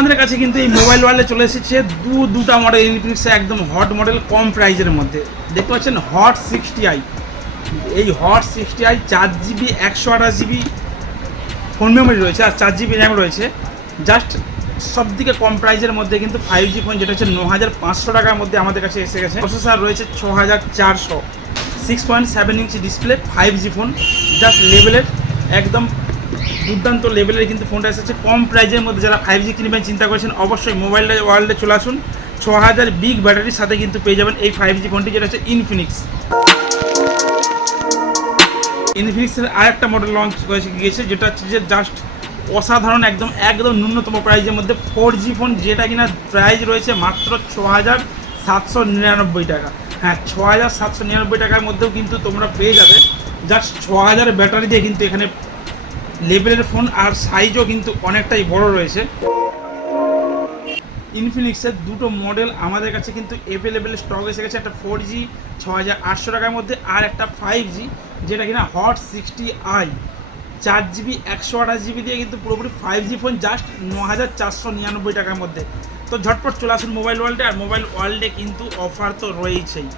আমাদের কাছে কিন্তু এই মোবাইল ওয়ার্ল্ডে চলে এসেছে দুটা মডেল ইনফিনিক্সের একদম হট মডেল কম প্রাইজের মধ্যে। দেখতে পাচ্ছেন হট 60i। এই hot 60i 4GB 128GB phone memory রয়েছে আর 4GB র্যাম রয়েছে। জাস্ট সব থেকে কম প্রাইজের মধ্যে কিন্তু 5G ফোন, যেটা হচ্ছে 9500 টাকার মধ্যে আমাদের কাছে এসে গেছে। প্রসেসর রয়েছে 6400, 6.7 inch display, 5G phone. Just লেভেলের একদম দুর্দান্ত লেভেলের কিন্তু ফোনটা এসেছে কম প্রাইজের মধ্যে। যারা 5G কিনবেন চিন্তা করছেন, অবশ্যই মোবাইল ওয়ার্ল্ডে চলে আসুন। 6000 বিগ ব্যাটারির সাথে কিন্তু পেয়ে যাবেন এই 5G ফোনটি, যেটা হচ্ছে ইনফিনিক্সের আরেকটা মডেল লঞ্চ হয়ে গিয়েছে, যেটা হচ্ছে যে জাস্ট অসাধারণ, একদম ন্যূনতম প্রাইজের মধ্যে 4G ফোন, যেটা কিনা প্রাইস রয়েছে মাত্র 6799 টাকা। হ্যাঁ, 6799 টাকার মধ্যেও কিন্তু তোমরা পেয়ে যাবে জাস্ট 6000 ব্যাটারি দিয়ে কিন্তু এখানে লেভেলের ফোন, আর সাইজও কিন্তু অনেকটাই বড় রয়েছে। ইনফিনিক্সের দুটো মডেল আমাদের কাছে কিন্তু অ্যাভেলেবেল স্টক এসে গেছে। একটা 4G 6800 টাকার মধ্যে, আর একটা 5G যেটা কিনা হট 60i 4GB 128GB দিয়ে কিন্তু পুরোপুরি 5G ফোন, জাস্ট 9499 টাকার মধ্যে। তো ঝটপট চলে আসুন মোবাইল ওয়ার্ল্ডে। আর মোবাইল ওয়ার্ল্ডে কিন্তু অফার তো রয়েছেই।